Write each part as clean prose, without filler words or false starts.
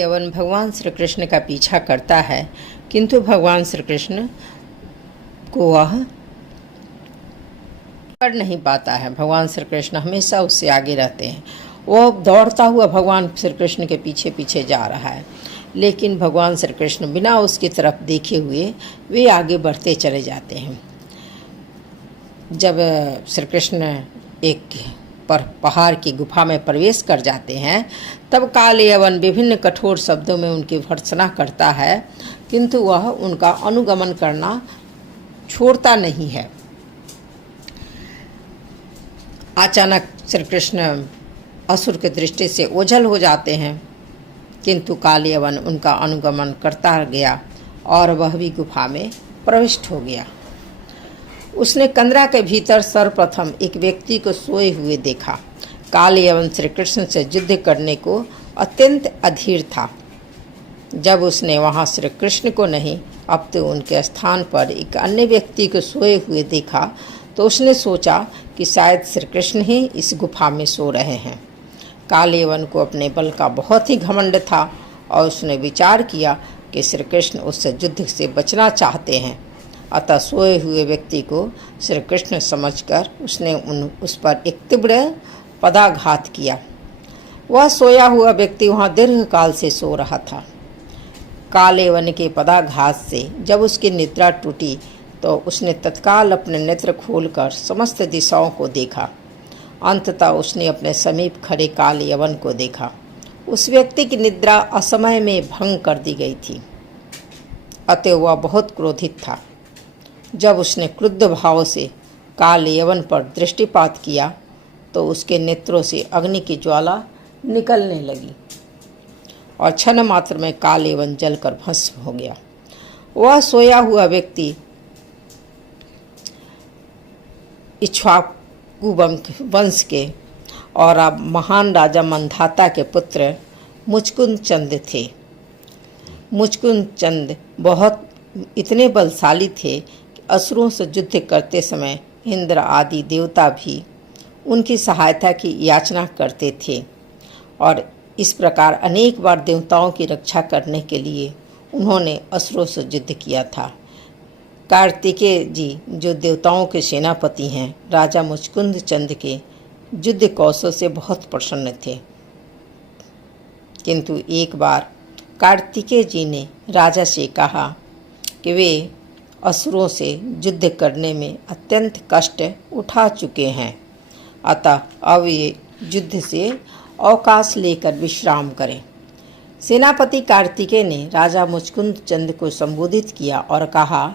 यवन भगवान श्री कृष्ण का पीछा करता है, किंतु भगवान श्री कृष्ण को वह कर नहीं पाता है। भगवान श्री कृष्ण हमेशा उससे आगे रहते हैं। वह दौड़ता हुआ भगवान श्री कृष्ण के पीछे पीछे जा रहा है, लेकिन भगवान श्री कृष्ण बिना उसकी तरफ देखे हुए वे आगे बढ़ते चले जाते हैं। जब श्री कृष्ण एक पहाड़ की गुफा में प्रवेश कर जाते हैं, तब काल यवन विभिन्न कठोर शब्दों में उनकी भर्त्सना करता है, किंतु वह उनका अनुगमन करना छोड़ता नहीं है। अचानक श्री कृष्ण असुर की दृष्टि से ओझल हो जाते हैं, किंतु काल यवन उनका अनुगमन करता गया और वह भी गुफा में प्रविष्ट हो गया। उसने कंदरा के भीतर सर्वप्रथम एक व्यक्ति को सोए हुए देखा। काल यवन श्री कृष्ण से युद्ध करने को अत्यंत अधीर था। जब उसने वहां श्री कृष्ण को नहीं, अब तो उनके स्थान पर एक अन्य व्यक्ति को सोए हुए देखा, तो उसने सोचा कि शायद श्री कृष्ण ही इस गुफा में सो रहे हैं। काल यवन को अपने बल का बहुत ही घमंड था और उसने विचार किया कि श्री कृष्ण उससे युद्ध से बचना चाहते हैं। अतः सोए हुए व्यक्ति को श्री कृष्ण समझकर उसने उस पर एक तीव्र पदाघात किया। वह सोया हुआ व्यक्ति वहाँ दीर्घकाल से सो रहा था। काल यवन के पदाघात से जब उसकी निद्रा टूटी, तो उसने तत्काल अपने नेत्र खोलकर समस्त दिशाओं को देखा। अंततः उसने अपने समीप खड़े काल यवन को देखा। उस व्यक्ति की निद्रा असमय में भंग कर दी गई थी, अतः वह बहुत क्रोधित था। जब उसने क्रुद्ध भाव से काल यवन पर दृष्टिपात किया, तो उसके नेत्रों से अग्नि की ज्वाला निकलने लगी और क्षण मात्र में काल यवन जलकर भस्म हो गया। वह सोया हुआ व्यक्ति इक्ष्वाकु वंश के और अब महान राजा मंधाता के पुत्र मुचकुंद चंद थे। मुचकुंद चंद बहुत इतने बलशाली थे कि असुरों से युद्ध करते समय इंद्र आदि देवता भी उनकी सहायता की याचना करते थे, और इस प्रकार अनेक बार देवताओं की रक्षा करने के लिए उन्होंने असुरों से युद्ध किया था। कार्तिकेय जी, जो देवताओं के सेनापति हैं, राजा मुचकुंद चंद के युद्ध कौशल से बहुत प्रसन्न थे। किंतु एक बार कार्तिकेय जी ने राजा से कहा कि वे असुरों से युद्ध करने में अत्यंत कष्ट उठा चुके हैं, अतः अब ये युद्ध से अवकाश लेकर विश्राम करें। सेनापति कार्तिकेय ने राजा मुचकुंद चंद को संबोधित किया और कहा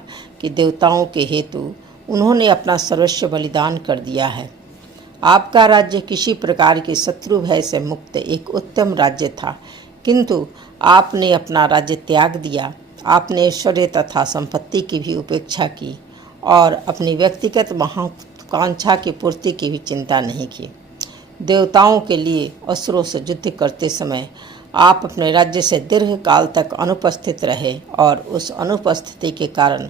कि देवताओं के हेतु उन्होंने अपना सर्वस्व बलिदान कर दिया है। आपका राज्य किसी प्रकार के शत्रु भय से मुक्त एक उत्तम राज्य था, किंतु आपने अपना राज्य त्याग दिया। आपने ऐश्वर्य तथा संपत्ति की भी उपेक्षा की और अपनी व्यक्तिगत महत्वाकांक्षा की पूर्ति की भी चिंता नहीं की। देवताओं के लिए असुरों से युद्ध करते समय आप अपने राज्य से दीर्घ काल तक अनुपस्थित रहे, और उस अनुपस्थिति के कारण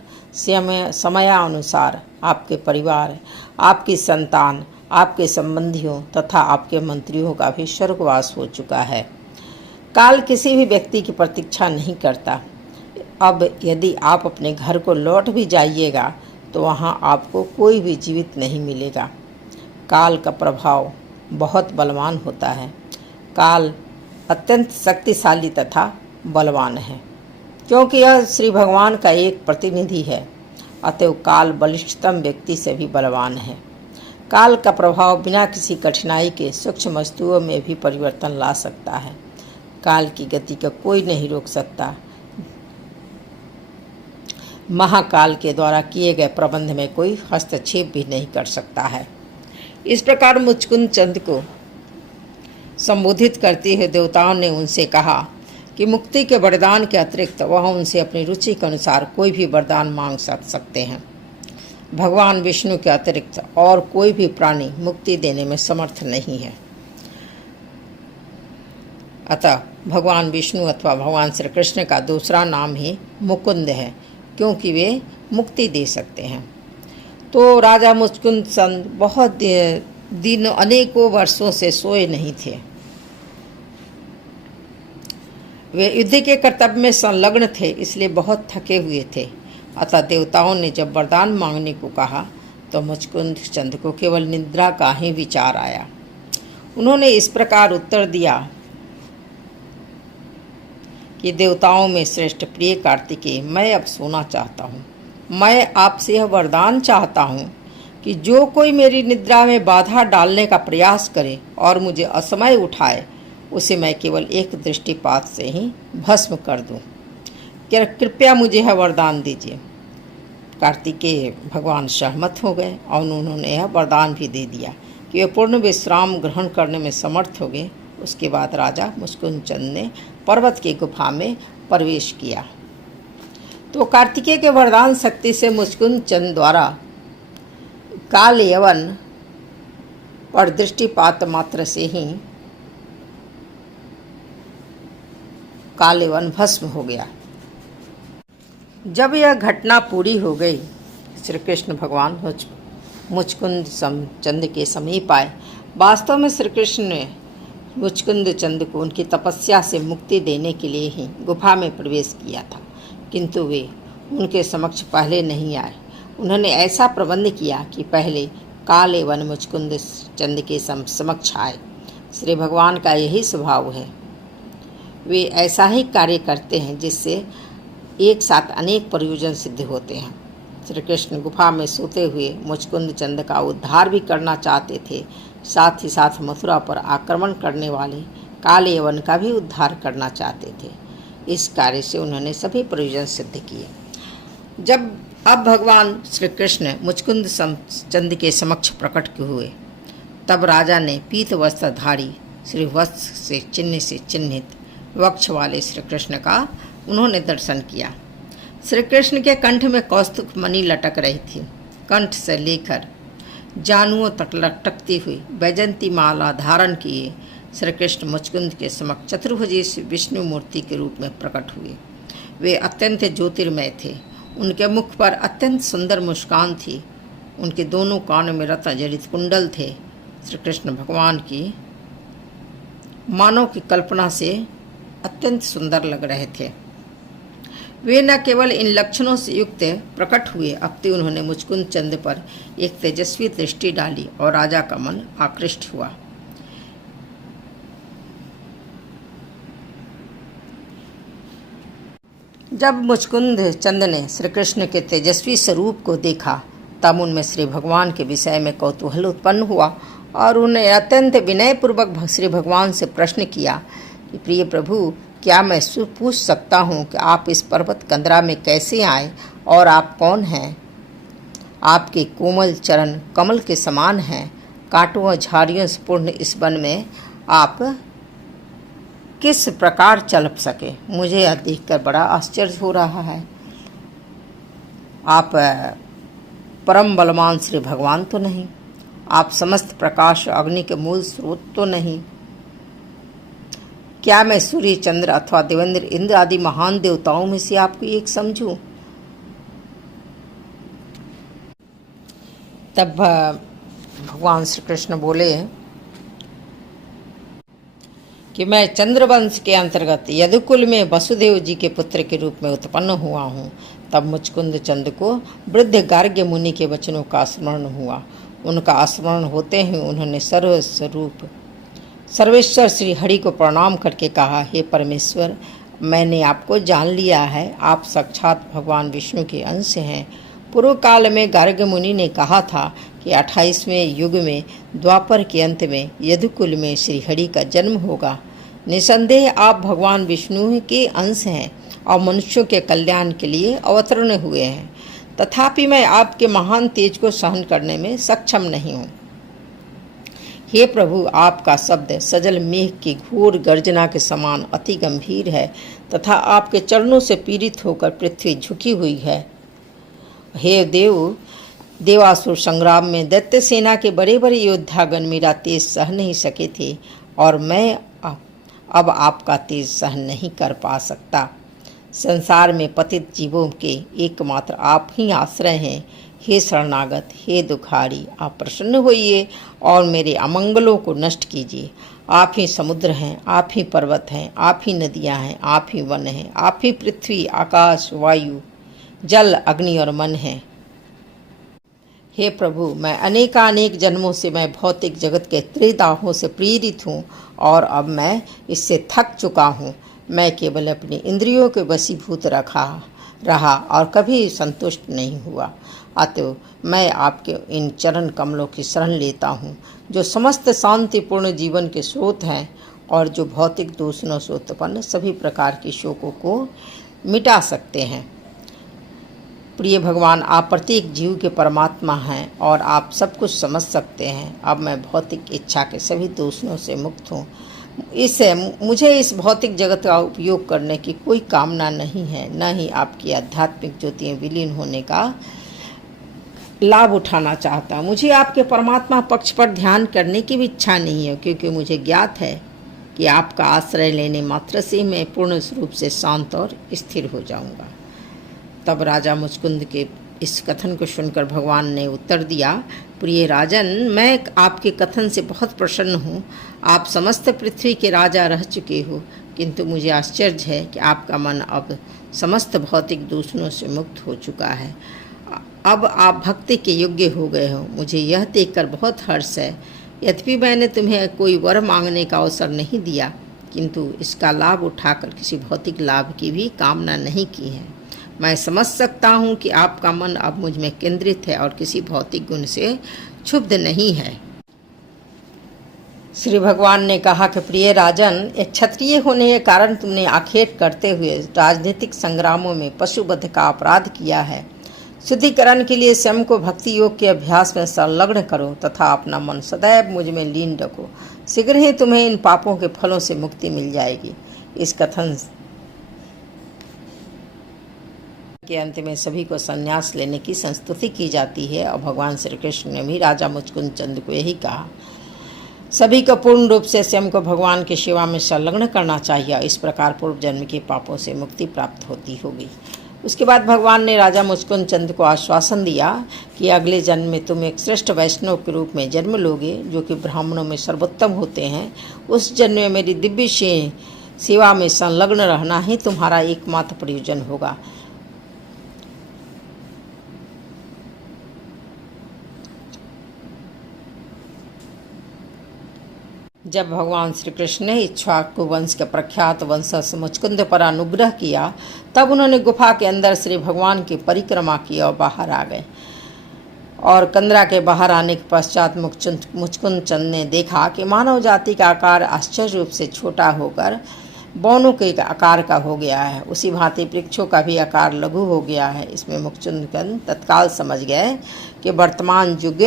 समयानुसार आपके परिवार, आपकी संतान, आपके संबंधियों तथा आपके मंत्रियों का भी स्वर्गवास हो चुका है। काल किसी भी व्यक्ति की प्रतीक्षा नहीं करता। अब यदि आप अपने घर को लौट भी जाइएगा, तो वहाँ आपको कोई भी जीवित नहीं मिलेगा। काल का प्रभाव बहुत बलवान होता है। काल अत्यंत शक्तिशाली तथा बलवान है, क्योंकि यह श्री भगवान का एक प्रतिनिधि है, अतएव काल बलिष्ठतम व्यक्ति से भी बलवान है। काल का प्रभाव बिना किसी कठिनाई के सूक्ष्म वस्तुओं में भी परिवर्तन ला सकता है। काल की गति को कोई नहीं रोक सकता। महाकाल के द्वारा किए गए प्रबंध में कोई हस्तक्षेप भी नहीं कर सकता है। इस प्रकार मुचकुंद चंद को संबोधित करते हुए देवताओं ने उनसे कहा कि मुक्ति के वरदान के अतिरिक्त वह उनसे अपनी रुचि के अनुसार कोई भी वरदान मांग सकते हैं। भगवान विष्णु के अतिरिक्त और कोई भी प्राणी मुक्ति देने में समर्थ नहीं है। अतः भगवान विष्णु अथवा भगवान श्री कृष्ण का दूसरा नाम ही मुकुंद है, क्योंकि वे मुक्ति दे सकते हैं। तो राजा मुचकुंद चंद बहुत दिन अनेकों वर्षों से सोए नहीं थे। वे युद्ध के कर्तव्य में संलग्न थे, इसलिए बहुत थके हुए थे। अतः देवताओं ने जब वरदान मांगने को कहा तो मुचकुंद चंद को केवल निद्रा का ही विचार आया। उन्होंने इस प्रकार उत्तर दिया कि देवताओं में श्रेष्ठ प्रिय कार्तिकेय, मैं अब सोना चाहता हूँ। मैं आपसे यह वरदान चाहता हूँ कि जो कोई मेरी निद्रा में बाधा डालने का प्रयास करे और मुझे असमय उठाए, उसे मैं केवल एक दृष्टिपात से ही भस्म कर दूं। कृपया मुझे यह वरदान दीजिए। कार्तिकेय भगवान सहमत हो गए और उन्होंने यह वरदान भी दे दिया कि वे पूर्ण विश्राम ग्रहण करने में समर्थ हो गए। उसके बाद राजा मुचकुंद चंद ने पर्वत की गुफा में प्रवेश किया। तो कार्तिकेय के वरदान शक्ति से मुचकुंद चंद द्वारा काल यवन पर दृष्टिपात मात्र से ही काल यवन भस्म हो गया। जब यह घटना पूरी हो गई, श्री कृष्ण भगवान मुचकुंद चंद के समीप आए। वास्तव में श्री कृष्ण ने मुचकुंद चंद को उनकी तपस्या से मुक्ति देने के लिए ही गुफा में प्रवेश किया था, किंतु वे उनके समक्ष पहले नहीं आए। उन्होंने ऐसा प्रबंध किया कि पहले काल एवं मुचकुंद चंद के समक्ष आए। श्री भगवान का यही स्वभाव है, वे ऐसा ही कार्य करते हैं जिससे एक साथ अनेक प्रयोजन सिद्ध होते हैं। श्री कृष्ण गुफा में सोते हुए मुचकुंद चंद का उद्धार भी करना चाहते थे, साथ ही साथ मथुरा पर आक्रमण करने वाले काल यवन का भी उद्धार करना चाहते थे। इस कार्य से उन्होंने सभी प्रयोजन सिद्ध किए। जब अब भगवान श्री कृष्ण मुचकुंद चंद के समक्ष प्रकट हुए, तब राजा ने पीत वस्त्रधारी श्री वत्स से चिन्हित वक्ष वाले श्री कृष्ण का उन्होंने दर्शन किया। श्री कृष्ण के कंठ में कौस्तुभ मणि लटक रही थी। कंठ से लेकर जानुओं तक लटकती हुई वैजंती माला धारण किए श्री कृष्ण मुचकुंद के समक्ष चतुर्भुजी विष्णु मूर्ति के रूप में प्रकट हुए। वे अत्यंत ज्योतिर्मय थे। उनके मुख पर अत्यंत सुंदर मुस्कान थी। उनके दोनों कानों में रत्न जड़ित कुंडल थे। श्री कृष्ण भगवान की मानव की कल्पना से अत्यंत सुंदर लग रहे थे। वे न केवल इन लक्षणों से युक्त प्रकट हुए, अपितु उन्होंने मुचकुंद चंद पर एक तेजस्वी दृष्टि डाली और राजा का मन आकृष्ट हुआ। जब मुचकुंद चंद ने श्री कृष्ण के तेजस्वी स्वरूप को देखा, तब उनमें श्री भगवान के विषय में कौतूहल उत्पन्न हुआ और उन्हें अत्यंत विनयपूर्वक श्री भगवान से प्रश्न किया कि प्रिय प्रभु, क्या मैं पूछ सकता हूँ कि आप इस पर्वत कंदरा में कैसे आए और आप कौन हैं? आपके कोमल चरण कमल के समान हैं। कांटों और झाड़ियों से पूर्ण इस वन में आप किस प्रकार चल सके? मुझे यह देखकर बड़ा आश्चर्य हो रहा है। आप परम बलवान श्री भगवान तो नहीं, आप समस्त प्रकाश अग्नि के मूल स्रोत तो नहीं। क्या मैं सूर्य, चंद्र अथवा देवेंद्र, इंद्र आदि महान देवताओं में से आपको एक समझूं? तब भगवान श्री कृष्ण बोले कि मैं चंद्रवंश के अंतर्गत यदुकुल में वसुदेव जी के पुत्र के रूप में उत्पन्न हुआ हूँ। तब मुचकुंद चंद को वृद्ध गार्ग्य मुनि के वचनों का स्मरण हुआ। उनका स्मरण होते ही उन्होंने सर्वेश्वर श्री हरि को प्रणाम करके कहा, हे परमेश्वर, मैंने आपको जान लिया है। आप साक्षात भगवान विष्णु के अंश हैं। पूर्व काल में गार्ग्य मुनि ने कहा था कि 28वें युग में द्वापर के अंत में यदुकुल में श्री हरि का जन्म होगा। निसंदेह आप भगवान विष्णु के अंश हैं और मनुष्यों के कल्याण के लिए अवतरण हुए हैं। तथापि मैं आपके महान तेज को सहन करने में सक्षम नहीं हूँ। हे प्रभु, आपका शब्द सजल मेघ की घोर गर्जना के समान अति गंभीर है तथा आपके चरणों से पीड़ित होकर पृथ्वी झुकी हुई है। हे देव, देवासुर संग्राम में दैत्य सेना के बड़े बड़े योद्धागण मेरा तेज सह नहीं सके थे और मैं अब आपका तेज सहन नहीं कर पा सकता। संसार में पतित जीवों के एकमात्र आप ही आश्रय हैं। हे शरणागत, हे दुखारी, आप प्रसन्न होइए और मेरे अमंगलों को नष्ट कीजिए। आप ही समुद्र हैं, आप ही पर्वत हैं, आप ही नदियां हैं, आप ही वन हैं, आप ही पृथ्वी, आकाश, वायु, जल, अग्नि और मन हैं। हे प्रभु, मैं अनेकानेक जन्मों से मैं भौतिक जगत के त्रिदाहों से प्रेरित हूँ और अब मैं इससे थक चुका हूँ। मैं केवल अपनी इंद्रियों के वशीभूत रहा और कभी संतुष्ट नहीं हुआ। अतः मैं आपके इन चरण कमलों की शरण लेता हूँ, जो समस्त शांतिपूर्ण जीवन के स्रोत हैं और जो भौतिक दूषणों से उत्पन्न सभी प्रकार की शोकों को मिटा सकते हैं। प्रिय भगवान, आप प्रत्येक जीव के परमात्मा हैं और आप सब कुछ समझ सकते हैं। अब मैं भौतिक इच्छा के सभी दूषणों से मुक्त हूँ। मुझे इस भौतिक जगत का उपयोग करने की कोई कामना नहीं है, न ही आपकी आध्यात्मिक ज्योति में विलीन होने का लाभ उठाना चाहता। मुझे आपके परमात्मा पक्ष पर ध्यान करने की भी इच्छा नहीं है, क्योंकि मुझे ज्ञात है कि आपका आश्रय लेने मात्र से मैं पूर्ण रूप से शांत और स्थिर हो जाऊंगा। तब राजा मुचकुंद के इस कथन को सुनकर भगवान ने उत्तर दिया, प्रिय राजन, मैं आपके कथन से बहुत प्रसन्न हूँ। आप समस्त पृथ्वी के राजा रह चुके हो, किंतु मुझे आश्चर्य है कि आपका मन अब समस्त भौतिक दूषणों से मुक्त हो चुका है। अब आप भक्ति के योग्य हो गए हो। मुझे यह देखकर बहुत हर्ष है। यद्यपि मैंने तुम्हें कोई वर मांगने का अवसर नहीं दिया, किंतु इसका लाभ उठाकर किसी भौतिक लाभ की भी कामना नहीं की है। मैं समझ सकता हूँ कि आपका मन अब मुझ में केंद्रित है और किसी भौतिक गुण से क्षुब्ध नहीं है। श्री भगवान ने कहा कि प्रिय राजन, एक क्षत्रिय होने के कारण तुमने आखेट करते हुए राजनीतिक संग्रामों में पशुवध का अपराध किया है। शुद्धिकरण के लिए स्वयं को भक्ति योग के अभ्यास में संलग्न करो तथा अपना मन सदैव मुझ में लीन रखो। शीघ्र ही तुम्हें इन पापों के फलों से मुक्ति मिल जाएगी। इस कथन के अंत में सभी को संन्यास लेने की संस्तुति की जाती है और भगवान श्री कृष्ण ने भी राजा मुचकुंद चंद को यही कहा। सभी को पूर्ण रूप से स्वयं को भगवान की सेवा में संलग्न करना चाहिए। इस प्रकार पूर्व जन्म के पापों से मुक्ति प्राप्त होती होगी। उसके बाद भगवान ने राजा मुचकुंद चंद को आश्वासन दिया कि अगले जन्म में तुम एक श्रेष्ठ वैष्णव के रूप में जन्म लोगे, जो कि ब्राह्मणों में सर्वोत्तम होते हैं। उस जन्म में मेरी दिव्य सेवा में संलग्न रहना ही तुम्हारा एकमात्र प्रयोजन होगा। जब भगवान श्री कृष्ण ने इक्ष्वाकु वंश के प्रख्यात वंशज मुचकुंद पर अनुग्रह किया, तब उन्होंने गुफा के अंदर श्री भगवान की परिक्रमा की और बाहर आ गए। और कंदरा के बाहर आने के पश्चात मुचकुंद चंद ने देखा कि मानव जाति का आकार आश्चर्य रूप से छोटा होकर बौनों के आकार का हो गया है। उसी भांति वृक्षों का भी आकार लघु हो गया है। इसमें मुचकुंद चंद तत्काल समझ गए कि वर्तमान युग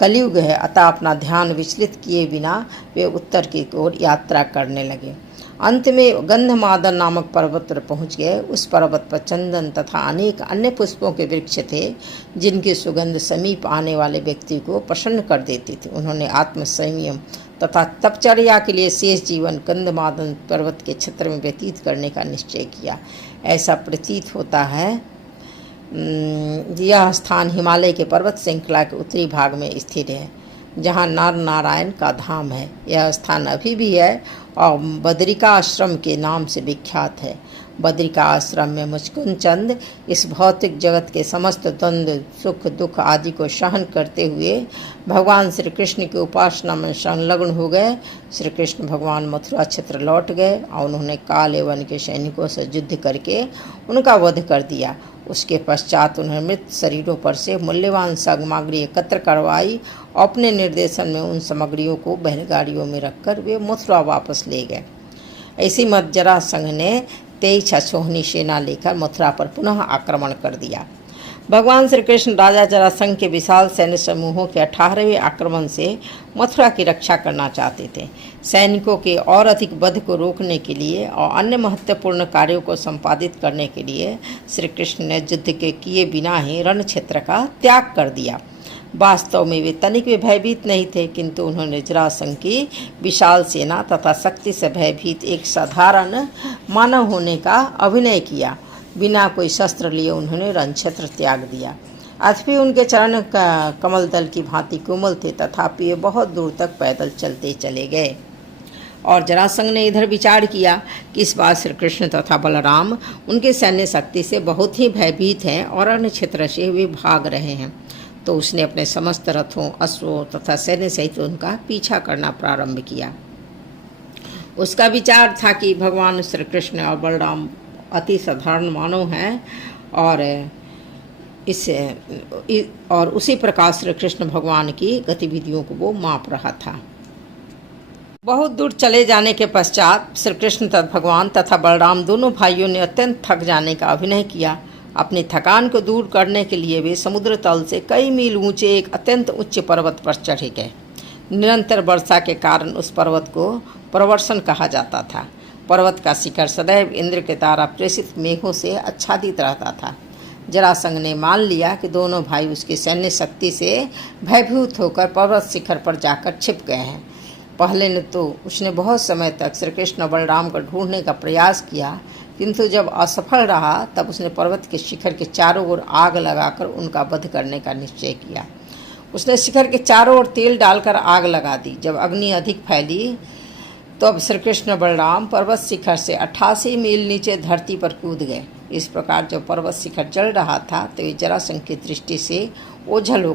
कलयुग है, अतः अपना ध्यान विचलित किए बिना वे उत्तर की ओर यात्रा करने लगे। अंत में गंधमादन नामक पर्वत पर पहुँच गए। उस पर्वत पर चंदन तथा अनेक अन्य पुष्पों के वृक्ष थे, जिनकी सुगंध समीप आने वाले व्यक्ति को प्रसन्न कर देती थी। उन्होंने आत्म संयम तथा तपचर्या के लिए शेष जीवन गंधमादन पर्वत के क्षेत्र में व्यतीत करने का निश्चय किया। ऐसा प्रतीत होता है यह स्थान हिमालय के पर्वत श्रृंखला के उत्तरी भाग में स्थित है, जहाँ नर नारायण का धाम है। यह स्थान अभी भी है और बद्रिका आश्रम के नाम से विख्यात है। बद्रिका आश्रम में मुचकुंद चंद इस भौतिक जगत के समस्त द्वंद्व, सुख दुख आदि को सहन करते हुए भगवान श्री कृष्ण की उपासना में संलग्न हो गए। श्री कृष्ण भगवान मथुरा क्षेत्र लौट गए और उन्होंने काल एवं के सैनिकों से युद्ध करके उनका वध कर दिया। उसके पश्चात उन्होंने मृत शरीरों पर से मूल्यवान सामग्री एकत्र करवाई और अपने निर्देशन में उन सामग्रियों को बैलगाड़ियों में रखकर वे मथुरा वापस ले गए। ऐसी मत जरासंध ने 23 अश्वोहिनी सेना लेकर मथुरा पर पुनः आक्रमण कर दिया। भगवान श्री कृष्ण राजा जरासंध के विशाल सैन्य समूहों के 18वें आक्रमण से मथुरा की रक्षा करना चाहते थे। सैनिकों के और अधिक वध को रोकने के लिए और अन्य महत्वपूर्ण कार्यों को संपादित करने के लिए श्री कृष्ण ने युद्ध के किए बिना ही रण क्षेत्र का त्याग कर दिया। वास्तव में वे तनिक भी भयभीत नहीं थे, किंतु उन्होंने जरासंध की विशाल सेना तथा शक्ति से भयभीत एक साधारण मानव होने का अभिनय किया। बिना कोई शस्त्र लिए उन्होंने रण क्षेत्र त्याग दिया। अथवा उनके चरण कमल दल की भांति कोमल थे, तथापि वे बहुत दूर तक पैदल चलते चले गए। और जरासंध ने इधर विचार किया कि इस बार श्री कृष्ण तथा बलराम उनके सैन्य शक्ति से बहुत ही भयभीत हैं और अन्य क्षेत्र से वे भाग रहे हैं। तो उसने अपने समस्त रथों, अश्वों तथा सैन्य सहित उनका पीछा करना प्रारंभ किया। उसका विचार था कि भगवान श्री कृष्ण और बलराम अति साधारण मानव हैं और उसी प्रकार श्री कृष्ण भगवान की गतिविधियों को वो माप रहा था। बहुत दूर चले जाने के पश्चात श्री कृष्ण भगवान तथा बलराम दोनों भाइयों ने अत्यंत थक जाने का अभिनय किया। अपनी थकान को दूर करने के लिए वे समुद्र तल से कई मील ऊंचे एक अत्यंत उच्च पर्वत पर चढ़े गए। निरंतर वर्षा के कारण उस पर्वत को प्रवर्षण कहा जाता था। पर्वत का शिखर सदैव इंद्र के द्वारा प्रेषित मेघों से आच्छादित रहता था। जरासंध ने मान लिया कि दोनों भाई उसकी सैन्य शक्ति से भयभीत होकर पर्वत शिखर पर जाकर छिप गए हैं। पहले ने तो उसने बहुत समय तक श्री कृष्ण और बलराम को ढूंढने का प्रयास किया, किंतु जब असफल रहा तब उसने पर्वत के शिखर के चारों ओर आग लगाकर उनका वध करने का निश्चय किया। उसने शिखर के चारों ओर तेल डालकर आग लगा दी। जब अग्नि अधिक फैली तो अब श्री कृष्ण बलराम पर्वत शिखर से 88 मील नीचे धरती पर कूद गए। इस प्रकार जब पर्वत शिखर जल रहा था तो वे जरासंध की दृष्टि से ओझल होकर